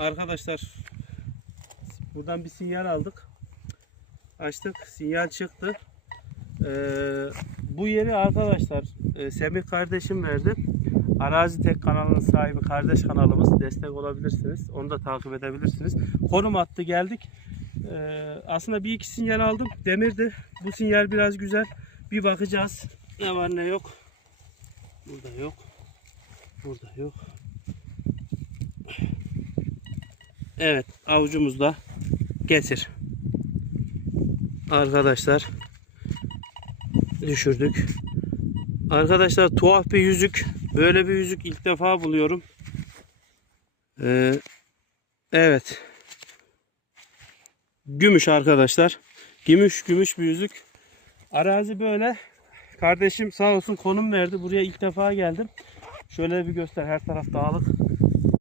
arkadaşlar buradan bir sinyal aldık. Açtık. Sinyal çıktı. Ee, bu yeri arkadaşlar e, Semih kardeşim verdi. Arazi Tek kanalının sahibi kardeş kanalımız. Destek olabilirsiniz. Onu da takip edebilirsiniz. Konum attı geldik. Ee, aslında bir iki sinyal aldım. Demirdi. Bu sinyal biraz güzel. Bir bakacağız. Ne var ne yok. Burada yok. Burada yok. Evet avucumuzda getir. Arkadaşlar düşürdük. Arkadaşlar tuhaf bir yüzük. Böyle bir yüzük ilk defa buluyorum. Ee, evet. Gümüş arkadaşlar. Gümüş gümüş bir yüzük. Arazi böyle. Kardeşim sağ olsun konum verdi. Buraya ilk defa geldim. Şöyle bir göster. Her taraf dağlık.